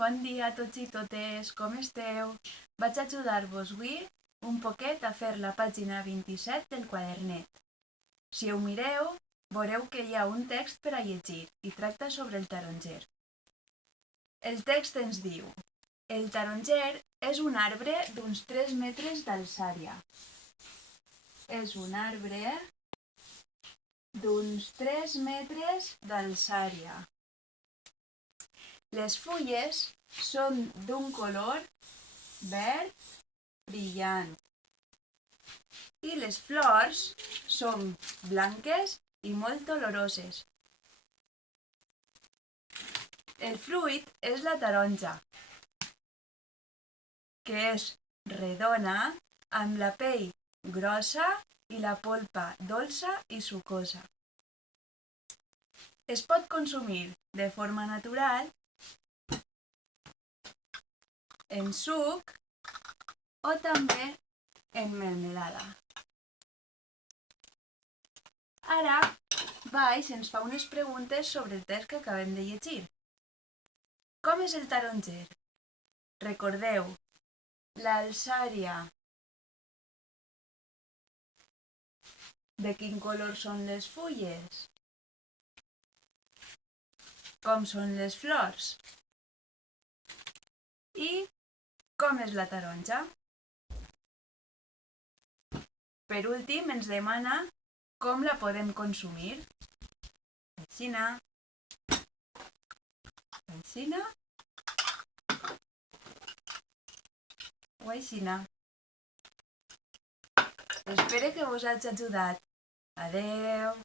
Bon dia a tots i totes, com esteu? Vaig ajudar-vos avui un poquet a fer la pàgina 27 del quadernet. Si ho mireu, veureu que hi ha un text per a llegir i tracta sobre el taronger. El text ens diu: el taronger és un arbre d'uns 3 metres d'alçària. És un arbre d'uns 3 metres d'alçària. Les fulles són d'un color verd brillant i les flors són blanques i molt oloroses. El fruit és la taronja, que és redona, amb la pell grossa i la polpa dolça i sucosa. Es pot consumir de forma natural, en suc o també en melmelada. Ara, Baix ens fa unes preguntes sobre el text que acabem de llegir. Com és el taronger? Recordeu, l'alçària. De quin color són les fulles? Com són les flors? I com és la taronja? Per últim, ens demana com la podem consumir. Aixina. Aixina. O aixina. Espero que vos hagi ajudat. Adeu.